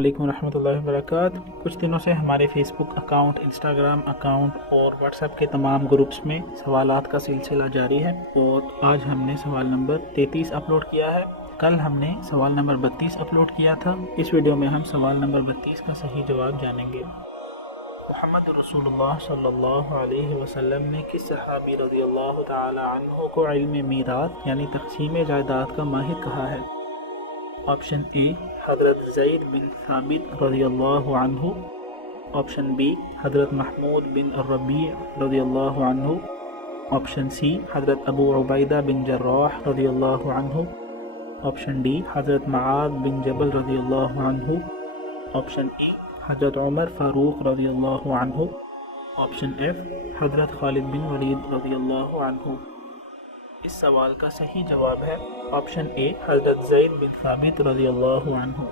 علیکم ورحمۃ اللہ وبرکاتہ۔ کچھ دنوں سے ہمارے فیس بک اکاؤنٹ، انسٹاگرام اکاؤنٹ اور واٹس ایپ کے تمام گروپس میں سوالات کا سلسلہ جاری ہے، اور آج ہم نے سوال نمبر 33 اپلوڈ کیا ہے۔ کل ہم نے سوال نمبر 32 اپلوڈ کیا تھا۔ اس ویڈیو میں ہم سوال نمبر 32 کا صحیح جواب جانیں گے۔ محمد رسول اللہ صلی اللہ علیہ وسلم نے کس صحابی رضی اللہ تعالی عنہ کو علم میراث یعنی تقسیم جائیداد کا ماہر کہا ہے؟ آپشن اے حضرت زید بن ثابت رضی اللہ عنہ، آپشن بی حضرت محمود بن الربیع رضی اللہ عنہ، آپشن سی حضرت ابو عبیدہ بن جراح رضی اللہ عنہ، آپشن ڈی حضرت معاذ بن جبل رضی اللہ عنہ، آپشن ای حضرت عمر فاروق رضی اللہ عنہ، آپشن ایف حضرت خالد بن ولید رضی اللہ عنہ۔ اس سوال کا صحیح جواب ہے آپشن اے حضرت زید بن ثابت رضی اللہ عنہ۔